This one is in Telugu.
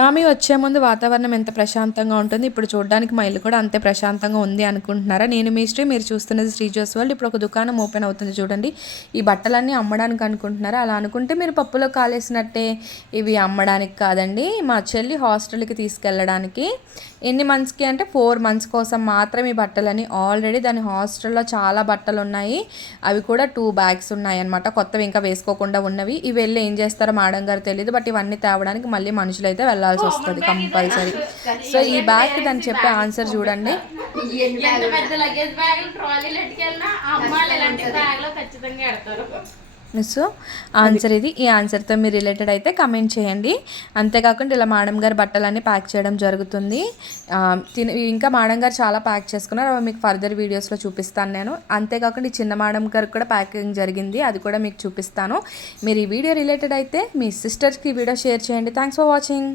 సునామీ వచ్చే ముందు వాతావరణం ఎంత ప్రశాంతంగా ఉంటుంది, ఇప్పుడు చూడడానికి మా ఇల్లు కూడా అంతే ప్రశాంతంగా ఉంది అనుకుంటున్నారా? నేను మీ శ్రీ, మీరు చూస్తున్నది శ్రీ జ్యూస్ వరల్డ్. ఇప్పుడు ఒక దుకాణం ఓపెన్ అవుతుంది చూడండి. ఈ బట్టలన్నీ అమ్మడానికి అనుకుంటున్నారా? అలా అనుకుంటే మీరు పప్పులో కాలేసినట్టే. ఇవి అమ్మడానికి కాదండి, మా చెల్లి హాస్టల్కి తీసుకెళ్ళడానికి. ఎన్ని మంత్స్కి అంటే 4 మంత్స్ కోసం మాత్రం ఈ బట్టలని. ఆల్రెడీ దాని హాస్టల్లో చాలా బట్టలు ఉన్నాయి, అవి కూడా 2 బ్యాగ్స్ ఉన్నాయి అనమాట, కొత్తవి ఇంకా వేసుకోకుండా ఉన్నవి. ఇవి వెళ్ళి ఏం చేస్తారో మేడం గారు తెలియదు, బట్ ఇవన్నీ తేవడానికి మళ్ళీ మనుషులు అయితే వెళ్ళాల్సి వస్తుంది కంపల్సరీ. సో ఈ బ్యాగ్కి దాన్ని చెప్పే ఆన్సర్ చూడండి. సో ఆన్సర్ ఇది. ఈ ఆన్సర్తో మీరు రిలేటెడ్ అయితే కమెంట్ చేయండి. అంతేకాకుండా ఇలా మేడం గారు బట్టలన్నీ ప్యాక్ చేయడం జరుగుతుంది. ఇంకా మేడం గారు చాలా ప్యాక్ చేసుకున్నారు, అవి మీకు ఫర్దర్ వీడియోస్లో చూపిస్తాను నేను. అంతేకాకుండా ఈ చిన్న మేడం గారికి కూడా ప్యాకింగ్ జరిగింది, అది కూడా మీకు చూపిస్తాను. మీరు ఈ వీడియో రిలేటెడ్ అయితే మీ సిస్టర్స్కి ఈ వీడియో షేర్ చేయండి. Thanks for watching.